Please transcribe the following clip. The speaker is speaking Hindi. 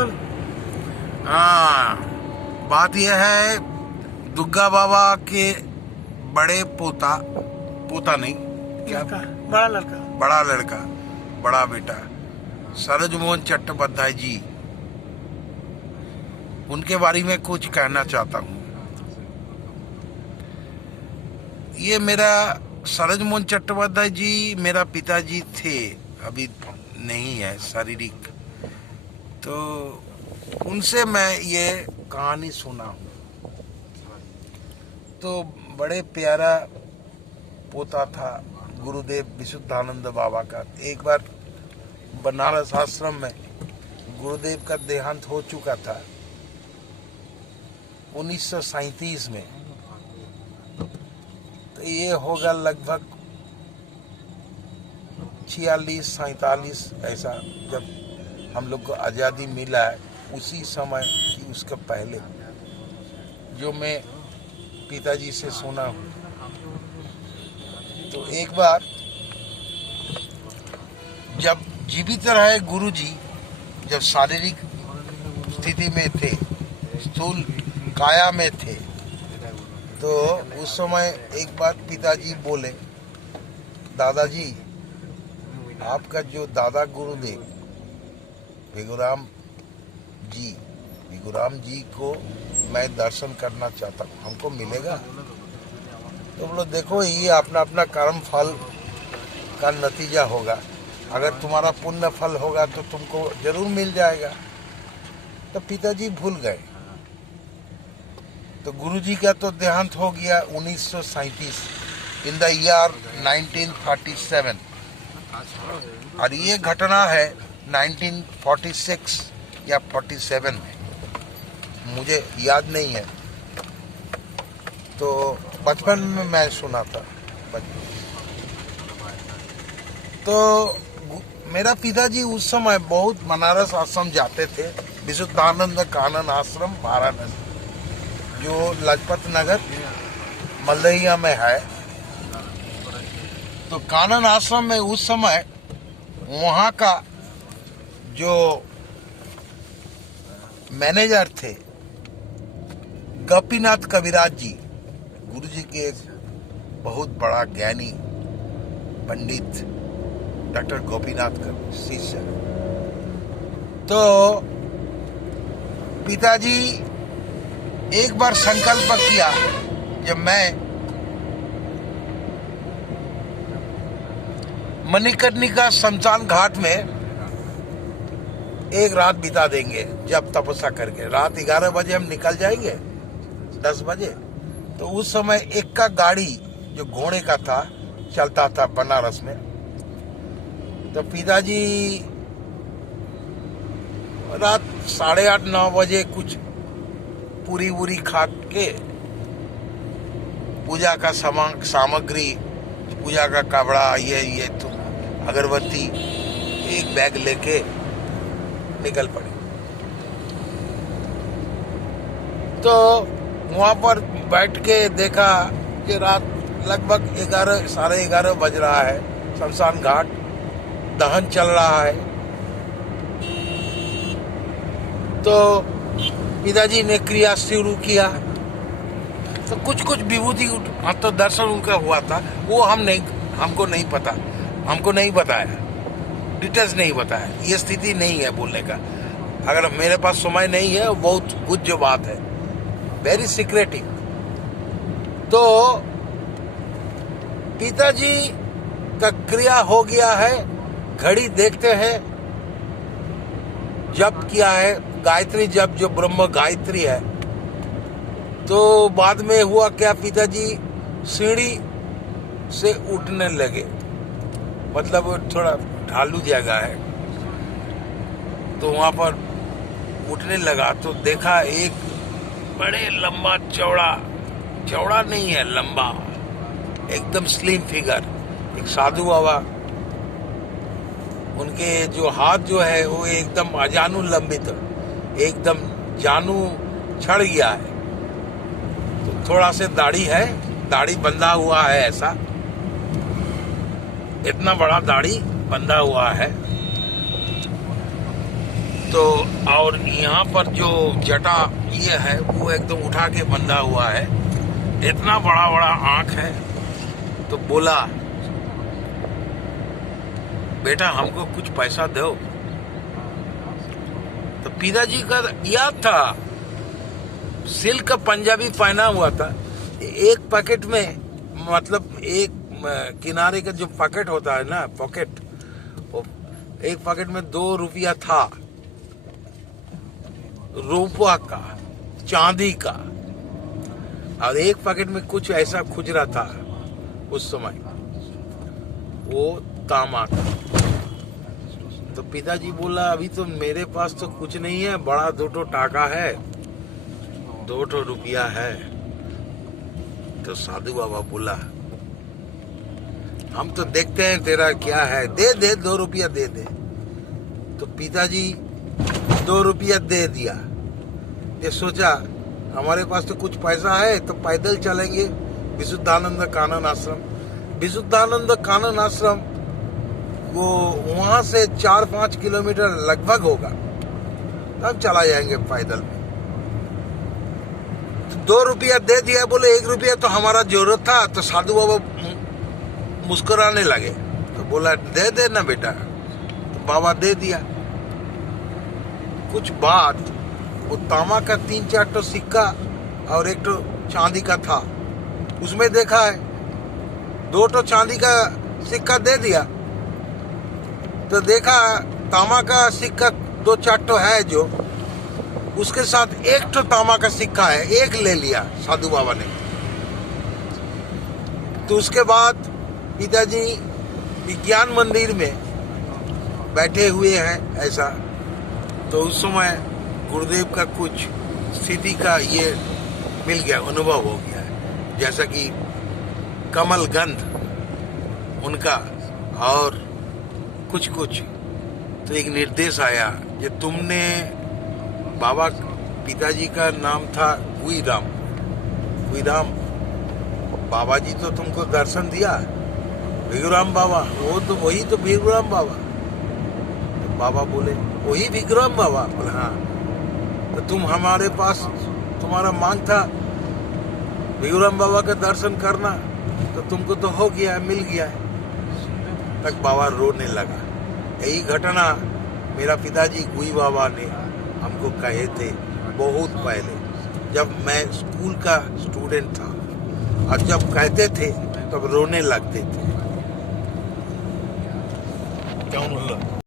हाँ, बात यह है, दुग्गा बाबा के बड़े पोता नहीं, क्या बड़ा लड़का, बड़ा बेटा सरोज मोहन चट्टोपाध्याय जी, उनके बारे में कुछ कहना चाहता हूँ। ये मेरा सरोज मोहन चट्टोपाध्याय जी मेरा पिताजी थे, अभी नहीं है शारीरिक, तो उनसे मैं ये कहानी सुना हूँ। तो बड़े प्यारा पोता था गुरुदेव विशुद्धानंद बाबा का। एक बार बनारस आश्रम में गुरुदेव का देहांत हो चुका था 1937 में। तो ये होगा लगभग 46-47 ऐसा, जब हम लोग को आज़ादी मिला है, उसी समय की उसका पहले जो मैं पिताजी से सुना हूँ। तो एक बार जब जीवित रहे गुरुजी, जब शारीरिक स्थिति में थे, स्थूल काया में थे, तो उस समय एक बार पिताजी बोले, दादाजी आपका जो दादा गुरुदेव भिगुराम जी को मैं दर्शन करना चाहता हूँ, हमको मिलेगा? तो बोलो देखो, ये अपना अपना कर्म फल का नतीजा होगा, अगर तुम्हारा पुण्य फल होगा तो तुमको जरूर मिल जाएगा। तो पिताजी भूल गए। तो गुरुजी का तो देहांत हो गया 1937 इन द ईयर 1947, और ये घटना है 1946 या 47 में, मुझे याद नहीं है। तो बचपन में मैं सुना था। तो मेरा पिताजी उस समय बहुत बनारस आश्रम जाते थे, विशुद्धानंद कानन आश्रम वाराणसी, जो लाजपत नगर मलदहिया में है। तो कानन आश्रम में उस समय वहाँ का जो मैनेजर थे गोपीनाथ कविराज जी, गुरुजी के एक बहुत बड़ा ज्ञानी पंडित डॉक्टर गोपीनाथ का शिष्य। तो पिताजी एक बार संकल्प किया, जब मैं मणिकर्णिका शमशान घाट में एक रात बिता देंगे, जब तपस्या करके रात 11 बजे हम निकल जाएंगे, 10 बजे। तो उस समय एक का गाड़ी जो घोड़े का था चलता था बनारस में। तो पिताजी रात 8:30-9 बजे कुछ पूरी वूरी खा के पूजा का सामग्री, पूजा का कपड़ा, ये तो अगरबत्ती, एक बैग लेके निकल पड़े। तो वहाँ पर बैठ के देखा कि रात लगभग 11-11:30 बज रहा है, शमशान घाट दहन चल रहा है। तो पिताजी ने क्रिया शुरू किया। तो कुछ विभूति तो दर्शन उनका हुआ था, वो हमको नहीं पता, हमको नहीं बताया, डिटेल्स नहीं बताया, ये स्थिति नहीं है बोलने का। अगर मेरे पास समय नहीं है, बहुत गुज्ज बात है, वेरी सीक्रेटिव। तो पिताजी का क्रिया हो गया है, घड़ी देखते हैं, जप किया है गायत्री जप, जो ब्रह्म गायत्री है। तो बाद में हुआ क्या, पिताजी सीढ़ी से उठने लगे, मतलब थोड़ा ढालू जगह है, तो वहां पर उठने लगा। तो देखा एक बड़े लंबा चौड़ा नहीं है, लंबा एकदम स्लिम फिगर, एक साधु बाबा, उनके जो हाथ जो है वो एकदम अजानु लंबित, एकदम जानू छड़ गया है। तो थोड़ा से दाढ़ी है, दाढ़ी बंधा हुआ है, ऐसा इतना बड़ा दाढ़ी बंधा हुआ है। तो और यहाँ पर जो जटा ये है वो एकदम उठा के बंधा हुआ है, इतना बड़ा बड़ा आंख है। तो बोला, बेटा हमको कुछ पैसा दो। तो पिताजी का याद था, सिल्क का पंजाबी पहना हुआ था, एक पैकेट में, मतलब एक किनारे का जो पैकेट होता है ना, पॉकेट, एक पैकेट में 2 रुपया था, रुपया का, चांदी का, और एक पैकेट में कुछ ऐसा खुजरा था उस समय, वो तामा था। तो पिताजी बोला, अभी तो मेरे पास तो कुछ नहीं है, बड़ा 2 टाका है, 2 रुपया है। तो साधु बाबा बोला, हम तो देखते हैं तेरा क्या है, दे दे 2 रुपया दे दे। तो पिताजी 2 रुपया दे दिया। ये सोचा हमारे पास तो कुछ पैसा है, तो पैदल चलेंगे विशुद्धानंद कानन आश्रम। विशुद्धानंद कानन आश्रम वो वहां से 4-5 किलोमीटर लगभग होगा, तब चला जाएंगे पैदल। 2 रुपया दे दिया। बोले 1 रुपया तो हमारा जरूरत था। तो साधु बाबा मुस्कुराने लगे। तो बोला, दे दे ना बेटा। तो बाबा दे दिया। कुछ बाद वो तांबा का 3-4 सिक्का और 1 चांदी का था। उसमें देखा है 2 चांदी का सिक्का दे दिया। तो देखा तांबा का सिक्का 2-4 है, जो उसके साथ 1 तांबा का सिक्का है, 1 ले लिया साधु बाबा ने। तो उसके बाद पिताजी विज्ञान मंदिर में बैठे हुए हैं ऐसा। तो उस समय गुरुदेव का कुछ स्थिति का ये मिल गया, अनुभव हो गया, जैसा कि कमल गंध उनका और कुछ कुछ। तो एक निर्देश आया कि तुमने, बाबा पिताजी का नाम था गुईराम बाबा जी, तो तुमको दर्शन दिया, भिगुराम बाबा, वो तो वही तो भिगुराम बाबा। तो बाबा बोले, वही भिगुराम बाबा? बोले हाँ। तो तुम हमारे पास, तुम्हारा मांग था भिगुराम बाबा का दर्शन करना, तो तुमको तो हो गया, मिल गया है। तक बाबा रोने लगा। यही घटना मेरा पिताजी गुई बाबा ने हमको कहे थे बहुत पहले, जब मैं स्कूल का स्टूडेंट था, और जब कहते थे तब रोने लगते थे। क्या बोला?